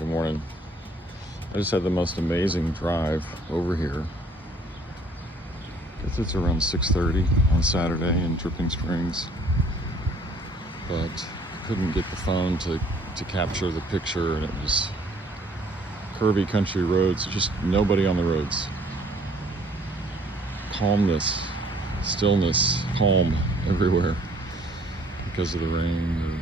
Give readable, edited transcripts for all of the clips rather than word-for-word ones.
Good morning. I just had the most amazing drive over here. It's around 6:30 on Saturday in Dripping Springs, but I couldn't get the phone to capture the picture, and it was curvy country roads, just nobody on the roads. Calmness, stillness, calm everywhere because of the rain.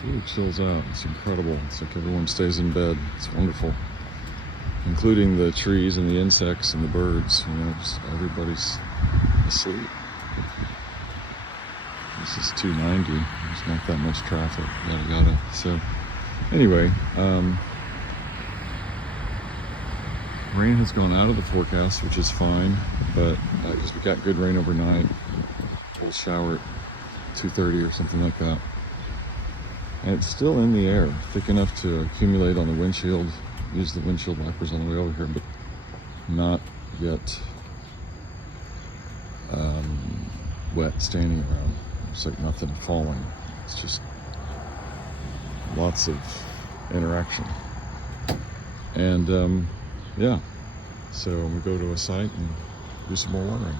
It really chills out. It's incredible. It's like everyone stays in bed. It's wonderful, including the trees and the insects and the birds. You know, just everybody's asleep. This is 290. There's not that much traffic. Yada. So anyway, rain has gone out of the forecast, which is fine, but because we got good rain overnight, we'll shower at 2:30 or something like that. And it's still in the air, thick enough to accumulate on the windshield. Use the windshield wipers on the way over here, but not yet wet standing around. It's like nothing falling. It's just lots of interaction. And yeah, so we go to a site and do some more watering.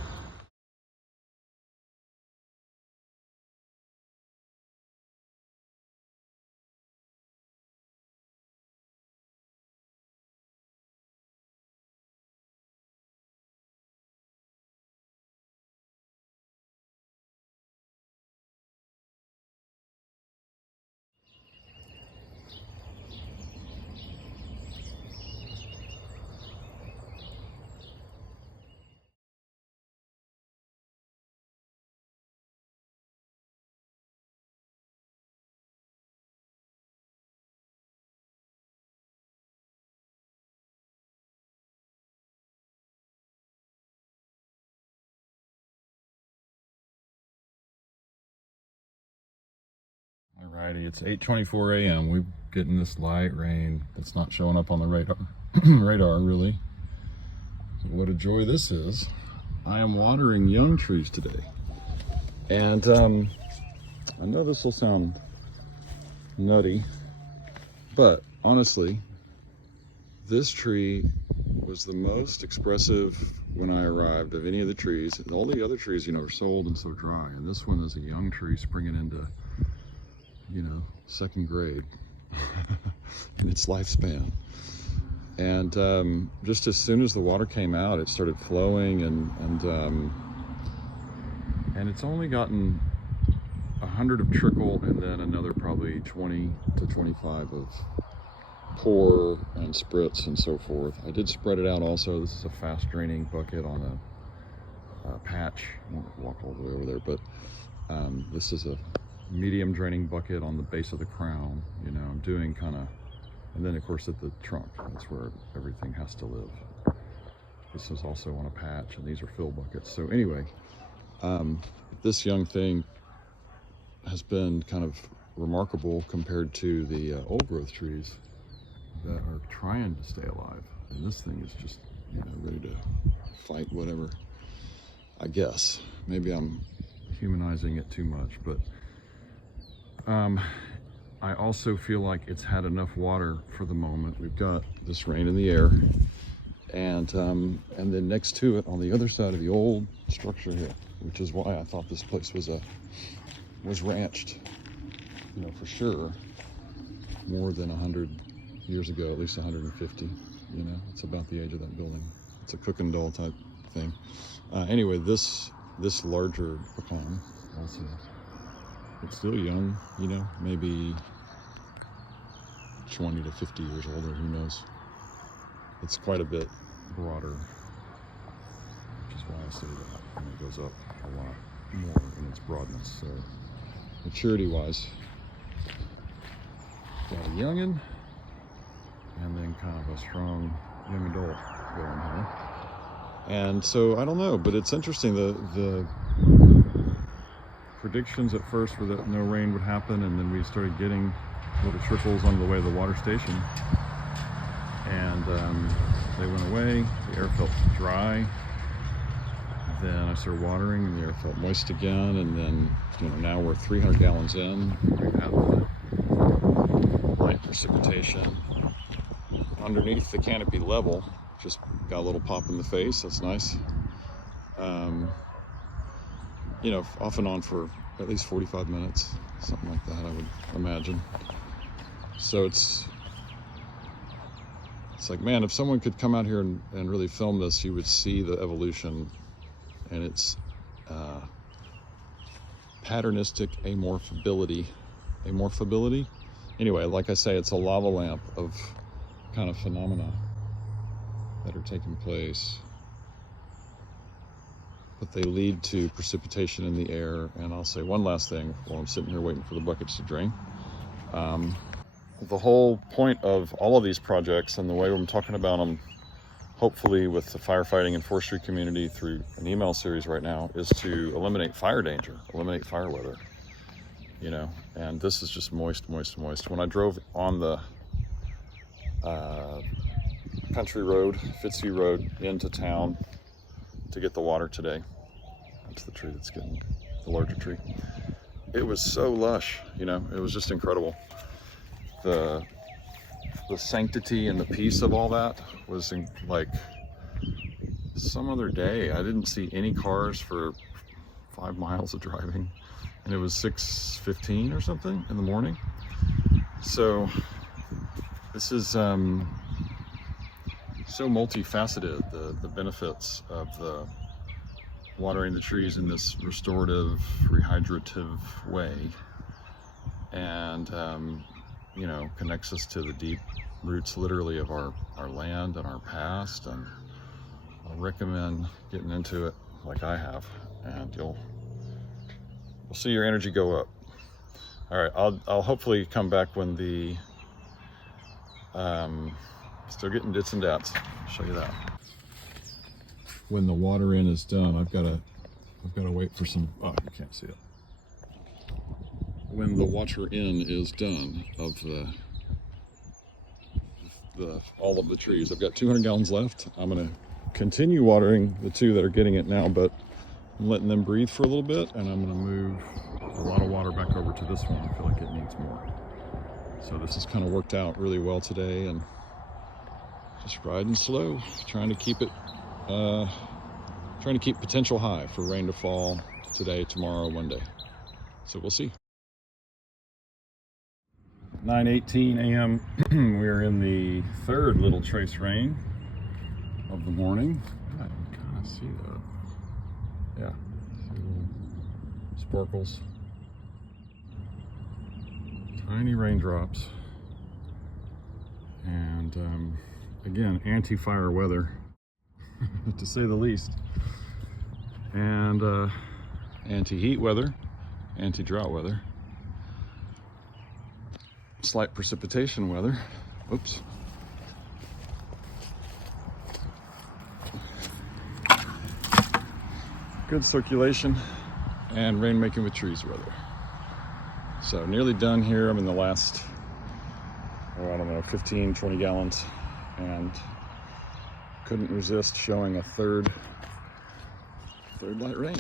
Alrighty, it's 8:24 a.m. We're getting this light rain that's not showing up on the radar really. So what a joy this is. I am watering young trees today. And I know this will sound nutty, but honestly, this tree was the most expressive when I arrived of any of the trees. All the other trees, you know, are so old and so dry. And this one is a young tree springing into, you know, second grade in its lifespan. And just as soon as the water came out, it started flowing, and it's only gotten 100 of trickle, and then another probably 20 to 25 of pour and spritz and so forth. I did spread it out also. This is a fast draining bucket on a patch. I won't walk all the way over there, but this is a medium draining bucket on the base of the crown. You know, I'm doing kind of, and then of course at the trunk, that's where everything has to live. This is also on a patch, and these are fill buckets. So anyway, this young thing has been kind of remarkable compared to the old growth trees that are trying to stay alive. And this thing is just, you know, ready to fight whatever, I guess. Maybe I'm humanizing it too much, but I also feel like it's had enough water for the moment. We've got this rain in the air, and then next to it, on the other side of the old structure here, which is why I thought this place was ranched, you know, for sure, more than 100 years ago, at least 150. You know, it's about the age of that building. It's a cook and dull type thing. Anyway, this larger pecan also. It's still young, you know, maybe 20 to 50 years older, who knows. It's quite a bit broader, which is why I say that. And it goes up a lot more in its broadness. So maturity-wise, got a youngin', and then kind of a strong young adult going here. And so, I don't know, but it's interesting, the predictions at first were that no rain would happen, and then we started getting little trickles on the way to the water station, and they went away. The air felt dry. Then I started watering, and the air felt moist again, and then, you know, now we're 300 gallons in. We've had the precipitation underneath the canopy level. Just got a little pop in the face, that's nice. You know, off and on for at least 45 minutes, something like that, I would imagine. So it's like, man, if someone could come out here and really film this, you would see the evolution, and it's patternistic amorphability. Anyway, like I say, it's a lava lamp of kind of phenomena that are taking place, but they lead to precipitation in the air. And I'll say one last thing while I'm sitting here waiting for the buckets to drain. The whole point of all of these projects and the way I'm talking about them, hopefully with the firefighting and forestry community through an email series right now, is to eliminate fire danger, eliminate fire weather, you know. And this is just moist, moist, moist. When I drove on the country road, Fitzview Road, into town to get the water today, that's the tree that's getting, the larger tree, it was so lush, you know, it was just incredible. The sanctity and the peace of all that was like some other day. I didn't see any cars for 5 miles of driving, and it was 6:15 or something in the morning. So this is so multifaceted, the benefits of the watering the trees in this restorative, rehydrative way, and you know, connects us to the deep roots, literally, of our land and our past. And I recommend getting into it like I have, and you'll see your energy go up. All right, I'll hopefully come back when the still getting dits and dats. I'll show you that. When the water in is done, I've got to wait for some. Oh, you can't see it. When the water in is done of all of the trees, I've got 200 gallons left. I'm going to continue watering the 2 that are getting it now, but I'm letting them breathe for a little bit, and I'm going to move a lot of water back over to this one. I feel like it needs more. So this has kind of worked out really well today, and just riding slow, trying to keep potential high for rain to fall today, tomorrow, one day. So we'll see. 9:18 a.m. We're in the 3rd little trace rain of the morning. I can kind of see that. Yeah, see little sparkles. Tiny raindrops. And again, anti-fire weather, to say the least. And anti-heat weather, anti-drought weather. Slight precipitation weather. Oops. Good circulation and rain making with trees weather. So nearly done here. I'm in the last, I don't know, 15, 20 gallons, and couldn't resist showing a third light rain.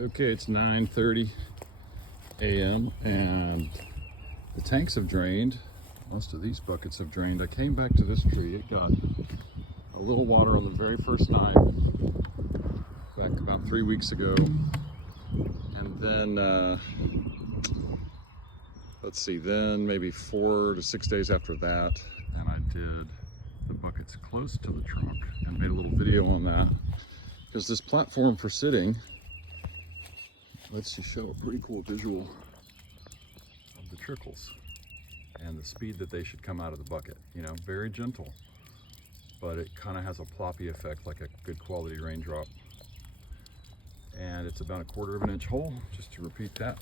Okay, it's 9:30 a.m. and the tanks have drained. Most of these buckets have drained. I came back to this tree. It got a little water on the very first night, back about 3 weeks ago. And then, let's see, then maybe 4 to 6 days after that, and I did the buckets close to the trunk and made a little video on that, because this platform for sitting lets you show a pretty cool visual of the trickles and the speed that they should come out of the bucket. You know, very gentle, but it kind of has a ploppy effect, like a good quality raindrop. And it's about 1/4 of an inch hole, just to repeat that,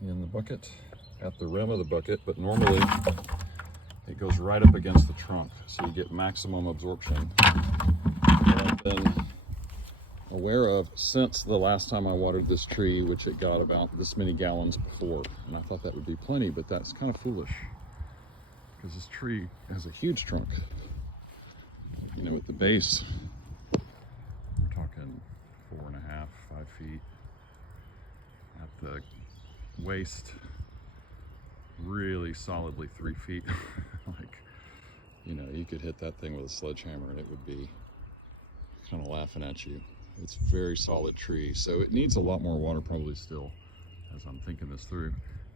in the bucket, at the rim of the bucket, but normally it goes right up against the trunk, so you get maximum absorption. And then aware of since the last time I watered this tree, which it got about this many gallons before. And I thought that would be plenty, but that's kind of foolish because this tree has a huge trunk. You know, at the base, we're talking 4.5, 5 feet. At the waist, really solidly 3 feet. Like, you know, you could hit that thing with a sledgehammer and it would be kind of laughing at you. It's a very solid tree, so it needs a lot more water probably still, as I'm thinking this through.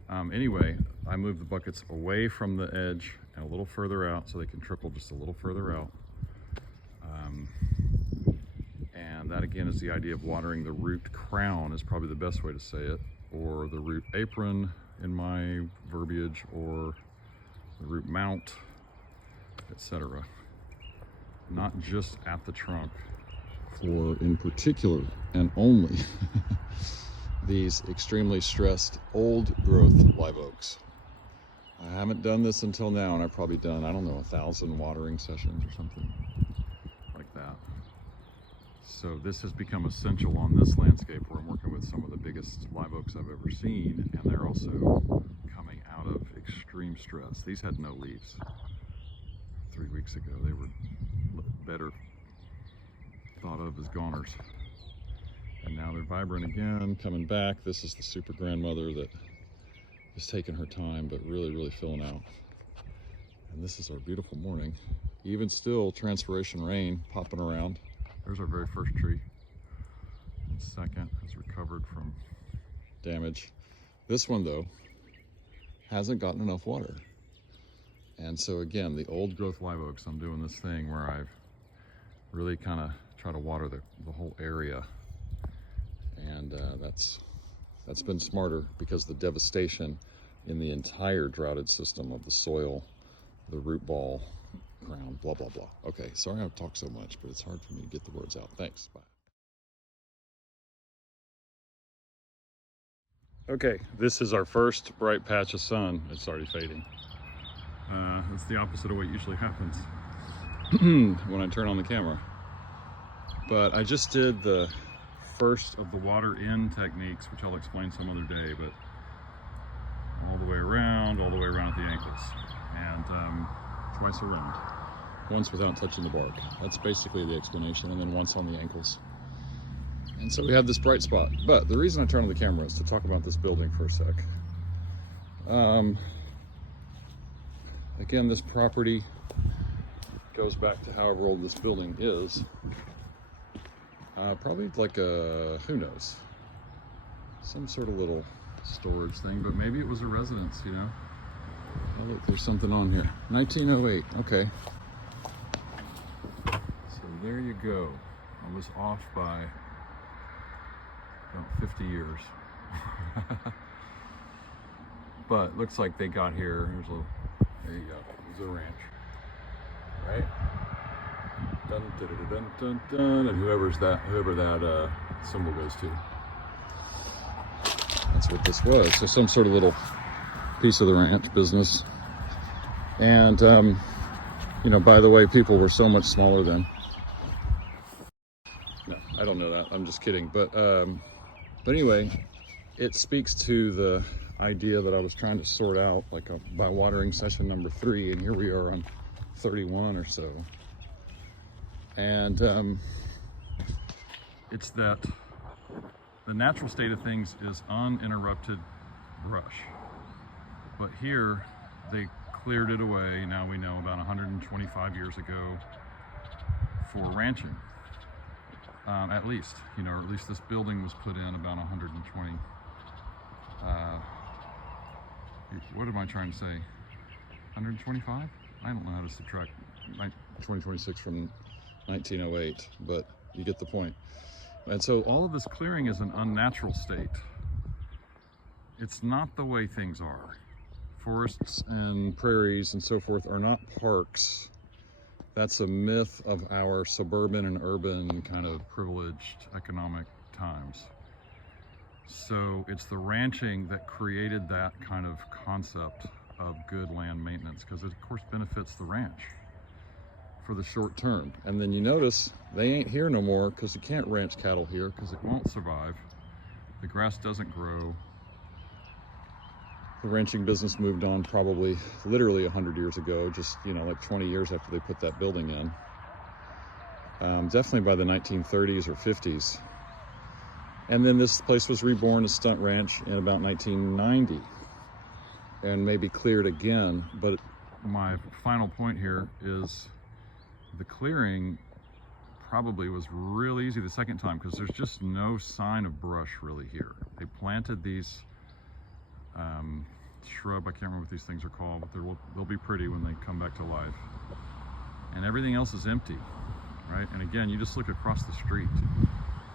Anyway, I moved the buckets away from the edge and a little further out so they can trickle just a little further out. And that again is the idea of watering the root crown is probably the best way to say it, or the root apron in my verbiage, or the root mount, etc. Not just at the trunk. For in particular and only these extremely stressed old growth live oaks. I haven't done this until now, and I've probably done, I don't know, 1,000 watering sessions or something like that. So this has become essential on this landscape where I'm working with some of the biggest live oaks I've ever seen, and they're also coming out of extreme stress. These had no leaves 3 weeks ago. They were better thought of as goners. And now they're vibrant again, coming back. This is the super grandmother that is taking her time, but really, really filling out. And this is our beautiful morning. Even still, transpiration rain popping around. There's our very first tree. Second has recovered from damage. This one, though, hasn't gotten enough water. And so again, the old growth live oaks, I'm doing this thing where I've really kind of try to water the whole area. And that's been smarter because the devastation in the entire droughted system of the soil, the root ball, ground, blah, blah, blah. Okay, sorry I've talked so much, but it's hard for me to get the words out. Thanks, bye. Okay, this is our first bright patch of sun. It's already fading. That's the opposite of what usually happens when I turn on the camera. But I just did the first of the water in techniques, which I'll explain some other day, but all the way around at the ankles, and twice around. Once without touching the bark. That's basically the explanation, and then once on the ankles. And so we have this bright spot. But the reason I turned on the camera is to talk about this building for a sec. Again, this property goes back to however old this building is. Probably like a, who knows, some sort of little storage thing, but maybe it was a residence, you know? Oh, look, there's something on here. 1908, okay. So there you go. I was off by about 50 years. But looks like they got here. There you go. There's a ranch, right? Dun, dun, dun, dun, dun, and whoever that symbol goes to. That's what this was. So some sort of little piece of the ranch business. And you know, by the way, people were so much smaller then. No, I don't know that. I'm just kidding. But anyway, it speaks to the idea that I was trying to sort out, like by watering session number 3, and here we are on 31 or so. And it's that the natural state of things is uninterrupted brush. But here, they cleared it away, now we know, about 125 years ago for ranching. At least, you know, or at least this building was put in about 120. What am I trying to say? 125? I don't know how to subtract 2026 from 1908, but you get the point. And so all of this clearing is an unnatural state. It's not the way things are. Forests and prairies and so forth are not parks. That's a myth of our suburban and urban kind of privileged economic times. So it's the ranching that created that kind of concept of good land maintenance, because it of course benefits the ranch for the short term. And then you notice they ain't here no more because you can't ranch cattle here because it won't survive. The grass doesn't grow. The ranching business moved on probably literally 100 years ago, just, you know, like 20 years after they put that building in. Definitely by the 1930s or 50s. And then this place was reborn as Stunt Ranch in about 1990 and maybe cleared again. But my final point here is the clearing probably was real easy the second time because there's just no sign of brush really here. They planted these shrub, I can't remember what these things are called, but they'll be pretty when they come back to life. And everything else is empty, right? And again, you just look across the street.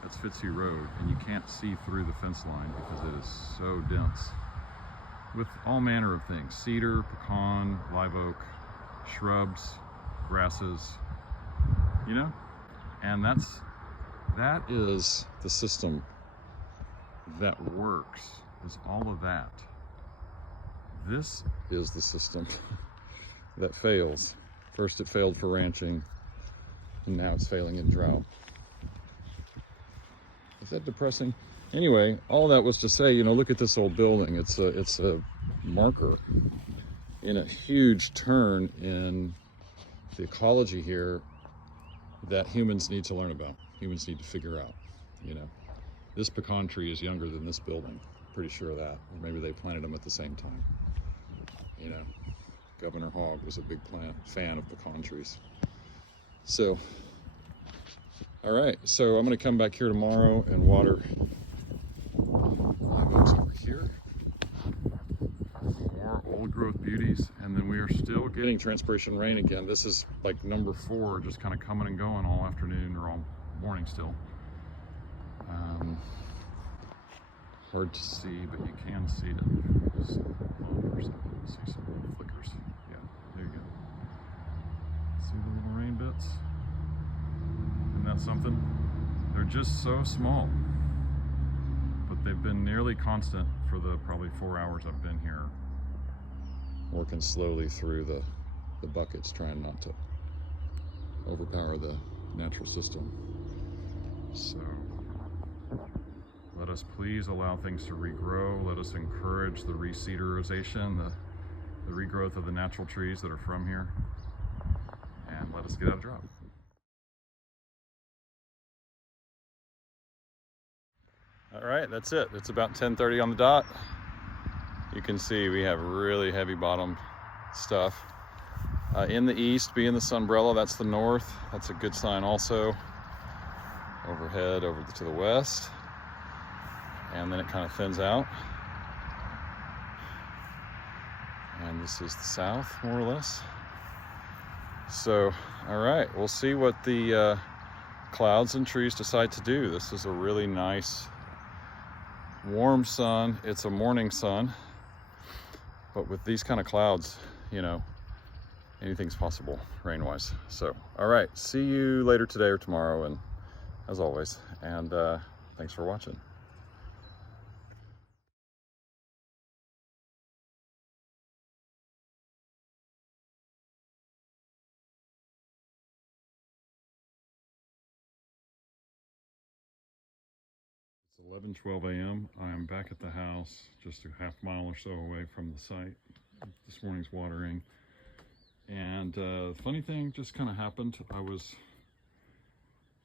That's Fitzhugh Road, and you can't see through the fence line because it is so dense with all manner of things: cedar, pecan, live oak, shrubs, grasses, you know? And that is the system that works, is all of that. This is the system that fails. First it failed for ranching, and now it's failing in drought. Is that depressing? Anyway, all that was to say, you know, look at this old building. It's a marker in a huge turn in the ecology here that humans need to learn about. Humans need to figure out, you know. This pecan tree is younger than this building. Pretty sure of that. Or maybe they planted them at the same time. You know, Governor Hogg was a big fan of pecan trees. So, all right, so I'm gonna come back here tomorrow and water live oaks over here. More old growth beauties, and then we are still getting transpiration rain again. This is like number 4, just kind of coming and going all afternoon or all morning still. Hard to see, but you can see it. Just hold on for a second. See some little flickers. Yeah, there you go. See the little rain bits? Isn't that something? They're just so small, but they've been nearly constant for the probably 4 hours I've been here, working slowly through the buckets, trying not to overpower the natural system. So let us please allow things to regrow. Let us encourage the reseederization, the regrowth of the natural trees that are from here, and let us get out of drought. All right, that's it. It's about 10:30 on the dot. You can see we have really heavy bottom stuff. In the east, being the sunbrella, that's the north. That's a good sign also. Overhead over to the west. And then it kind of thins out. And this is the south, more or less. So, all right, we'll see what the clouds and trees decide to do. This is a really nice, warm sun. It's a morning sun. But with these kind of clouds, you know, anything's possible rain-wise. So, all right, see you later today or tomorrow, and as always, and thanks for watching. It's 11:12 a.m. I am back at the house, just a half mile or so away from the site. This morning's watering. And funny thing just kind of happened. I was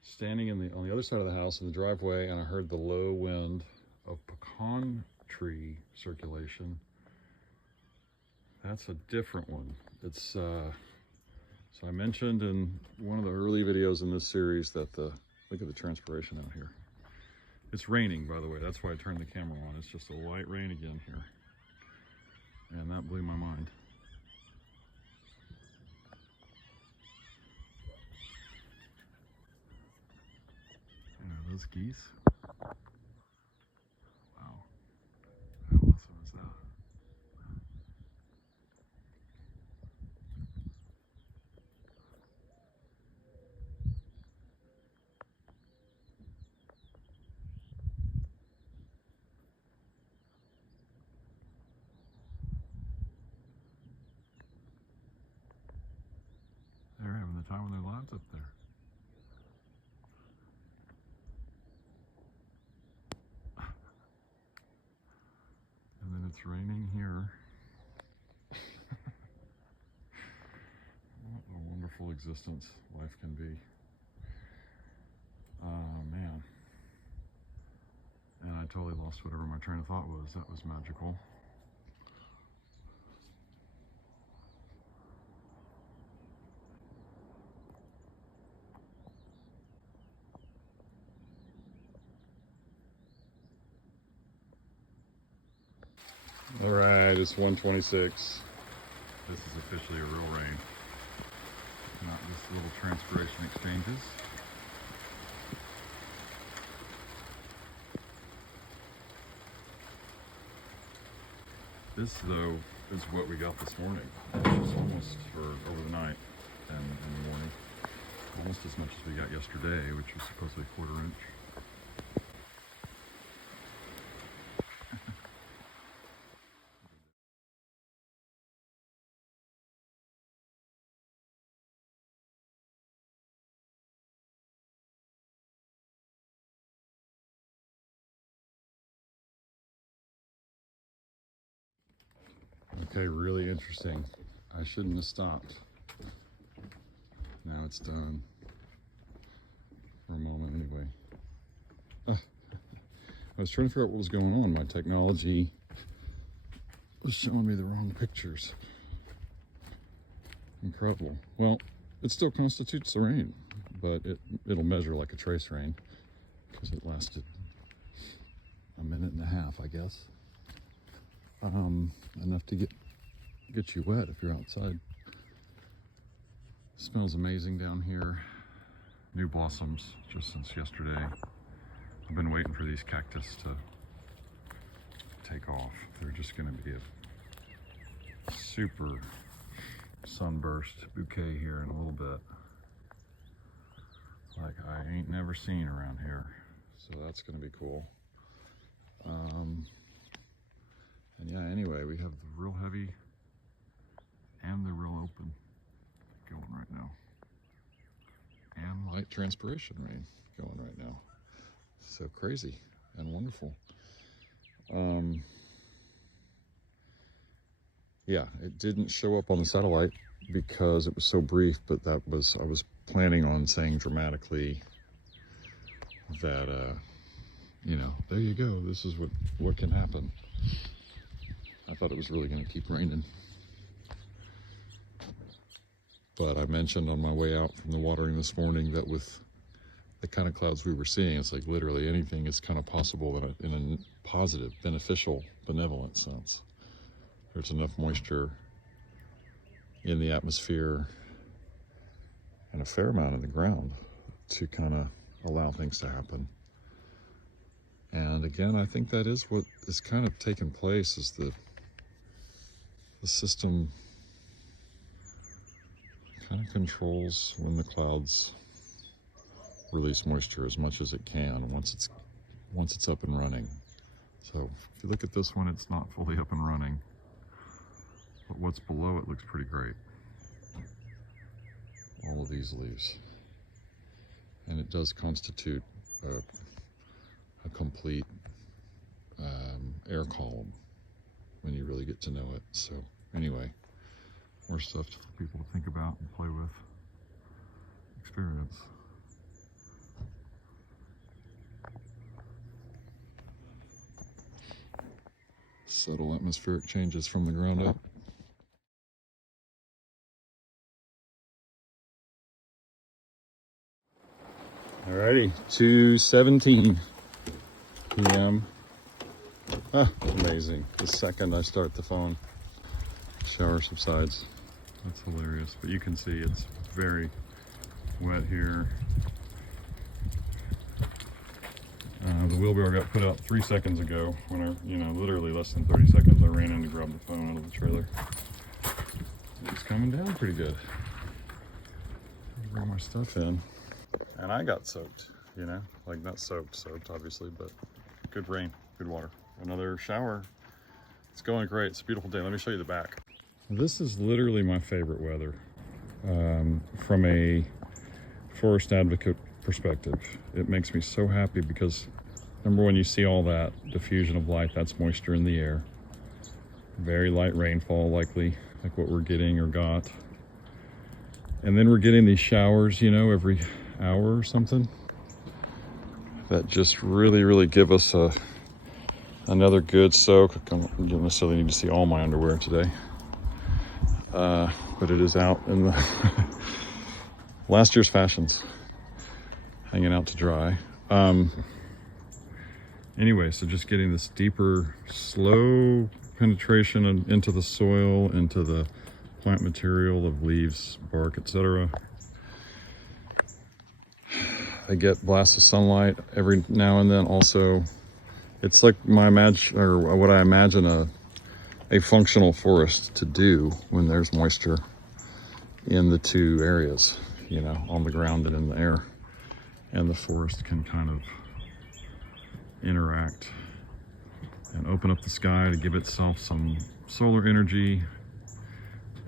standing on the other side of the house in the driveway, and I heard the low wind of pecan tree circulation. That's a different one. It's so I mentioned in one of the early videos in this series that look at the transpiration out here. It's raining, by the way. That's why I turned the camera on. It's just a light rain again here, and that blew my mind. Those geese. Wow. How awesome is that? They're having having the time of their lives up there. And then it's raining here. What a wonderful existence life can be. Oh man. And I totally lost whatever my train of thought was. That was magical. All right, it's 1:26. This is officially a real rain, not just little transpiration exchanges. This, though, is what we got this morning. It's almost for over the night and in the morning. Almost as much as we got yesterday, which was supposedly a 1/4 inch. Okay, really interesting. I shouldn't have stopped. Now it's done. For a moment anyway. I was trying to figure out what was going on. My technology was showing me the wrong pictures. Incredible. Well, it still constitutes a rain, but it'll measure like a trace rain because it lasted a minute and a half, I guess. Enough to get you wet if you're outside. Smells amazing down here. New blossoms just since yesterday. I've been waiting for these cactus to take off. They're just going to be a super sunburst bouquet here in a little bit, like I ain't never seen around here. So that's going to be cool. And yeah, anyway, we have the real heavy and the real open going right now, and light transpiration rain going right now. So crazy and wonderful. Yeah, it didn't show up on the satellite because it was so brief, but I was planning on saying dramatically that, you know, there you go, this is what can happen. I thought it was really going to keep raining. But I mentioned on my way out from the watering this morning that with the kind of clouds we were seeing, it's like literally anything is kind of possible in a positive, beneficial, benevolent sense. There's enough moisture in the atmosphere and a fair amount in the ground to kind of allow things to happen. And again, I think that is what is kind of taking place, is the system kind of controls when the clouds release moisture as much as it can once it's up and running. So if you look at this one, it's not fully up and running, but what's below it looks pretty great. All of these leaves, and it does constitute a complete air column when you really get to know it. So anyway, more stuff for people to think about and play with, experience. Subtle atmospheric changes from the ground up. Alrighty, 2:17 p.m. Amazing. The second I start the phone, shower subsides. That's hilarious. But you can see it's very wet here. The wheelbarrow got put out 3 seconds ago when literally less than 30 seconds, I ran in to grab the phone out of the trailer. It's coming down pretty good. Bring my stuff in. And I got soaked, like not soaked obviously, but good rain, good water. Another shower. It's going great. It's a beautiful day. Let me show you the back. This is literally my favorite weather. from a forest advocate perspective. It makes me so happy because, number one, you see all that diffusion of light, that's moisture in the air. Very light rainfall, likely, like what we're getting or got. And then we're getting these showers, you know, every hour or something. That just really give us another good soak. I don't necessarily need to see all my underwear today. But it is out in the last year's fashions, hanging out to dry. Anyway, so just getting this deeper, slow penetration into the soil, into the plant material of leaves, bark, etc. They get blasts of sunlight every now and then. Also, it's like what I imagine a functional forest to do when there's moisture in the two areas, you know, on the ground and in the air. And the forest can kind of interact and open up the sky to give itself some solar energy,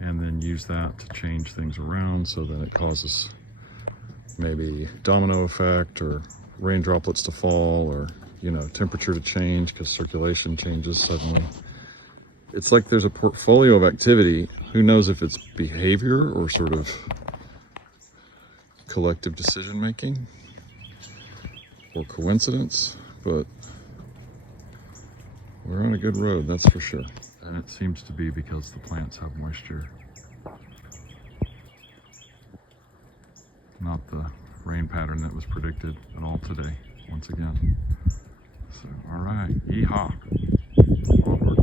and then use that to change things around, so that it causes maybe domino effect or rain droplets to fall, or, you know, temperature to change because circulation changes suddenly. It's like there's a portfolio of activity. Who knows if it's behavior or sort of collective decision making or coincidence, but we're on a good road, that's for sure. And it seems to be because the plants have moisture, not the rain pattern that was predicted at all today, once again. So, all right, yeehaw. Onward.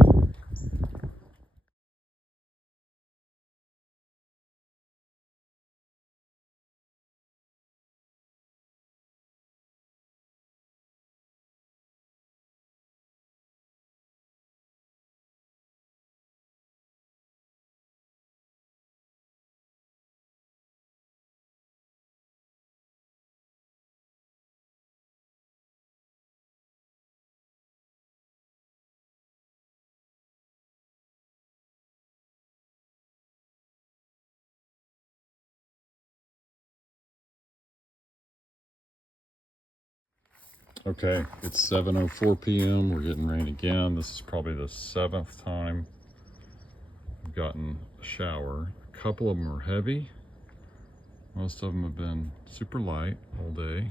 Okay, it's 7:04 p.m. We're getting rain again. This is probably the 7th time I've gotten a shower. A couple of them are heavy. Most of them have been super light all day.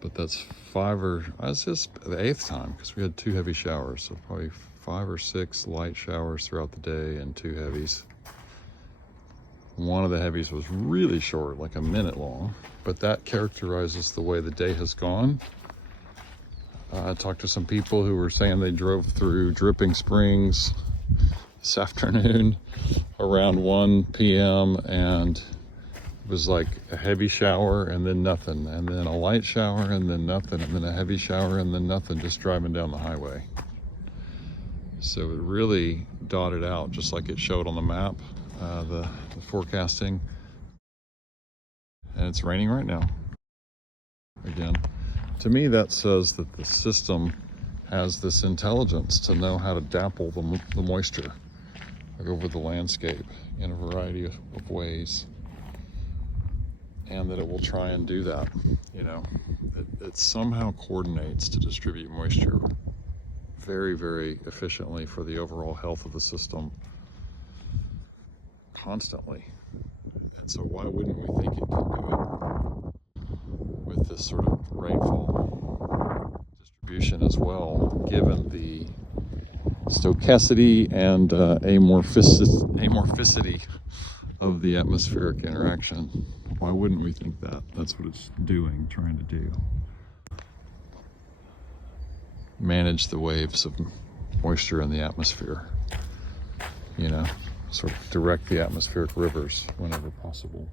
But that's that's just the 8th time, because we had 2 heavy showers. So probably 5 or 6 light showers throughout the day and 2 heavies. One of the heavies was really short, like a minute long, but that characterizes the way the day has gone. I talked to some people who were saying they drove through Dripping Springs this afternoon around 1 p.m. and it was like a heavy shower and then nothing, and then a light shower and then nothing, and then a heavy shower and then nothing, just driving down the highway. So it really dotted out just like it showed on the map. The forecasting, and it's raining right now again. To me, that says that the system has this intelligence to know how to dapple the moisture over the landscape in a variety of ways, and that it will try and do that. You know, it somehow coordinates to distribute moisture very efficiently for the overall health of the system constantly. And so why wouldn't we think it can do it with this sort of rainfall distribution as well, given the stochasticity and amorphicity of the atmospheric interaction? Why wouldn't we think that? That's what it's doing, trying to do. Manage the waves of moisture in the atmosphere, you know, sort of direct the atmospheric rivers whenever possible.